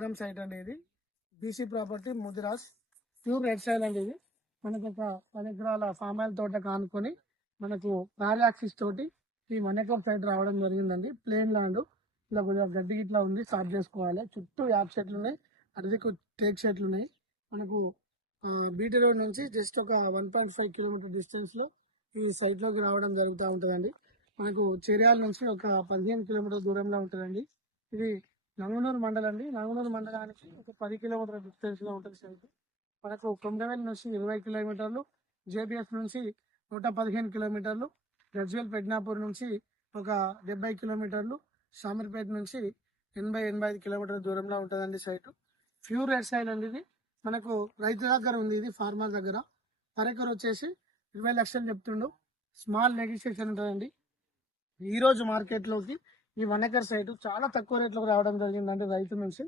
ఎకరం సైట్ అండి. ఇది BC property Mudiraj pure red సైల్ అండి. ఇది మనకు ఒక 10 ఎకరాల ఫామ్ ఆయిల్ తోట కానుకొని మనకు పారాక్సిస్ తోటి ఈ 1 ఎకరం సైట్ రావడం జరిగిందండి. ప్లేన్ ల్యాండ్ ఇలా కొద్దిగా గడ్డి ఇట్లా ఉంది, స్టార్ట్ చేసుకోవాలి. చుట్టూ యాప్ చెట్లు ఉన్నాయి, అరదికు టేక్ చెట్లు ఉన్నాయి. మనకు బీటీ రోడ్ నుంచి జస్ట్ ఒక 1.5 కిలోమీటర్ డిస్టెన్స్ లో ఈ సైట్ లోకి రావడం జరుగుతూ ఉంటుందండి. మనకు చిర్యాల నుంచి ఒక 15 కిలోమీటర్ దూరంలో ఉంటుందండి. ఇది నంగునూరు మండలం అండి. నంగునూరు మండలానికి ఒక 10 కిలోమీటర్ డిస్టెన్స్ లో ఉంటుంది సైట్. మనకు కొమరవెల్లి నుంచి 20 కిలోమీటర్లు, జేబీఎస్ నుంచి 115 కిలోమీటర్లు, గజ్వేల్ పెడ్నాపూర్ నుంచి ఒక 70 కిలోమీటర్లు, షామీర్పేట నుంచి 85 కిలోమీటర్ల దూరంలో ఉంటుందండి సైట్. ప్యూర్ రెడ్ సైల్ అండి. ఇది మనకు రైతు దగ్గర ఉంది, ఇది ఫార్మర్ దగ్గర. పర్ ఎకర్ వచ్చేసి 20 లక్షలు చెప్తుండు. స్మాల్ నెగోషియేషన్ ఉంటుందండి. ఈ రోజు మార్కెట్ లోకి ఈ 1 ఎకర్ సైట్ చాలా తక్కువ రేట్లోకి రావడం జరిగిందండి రైతు నుంచి.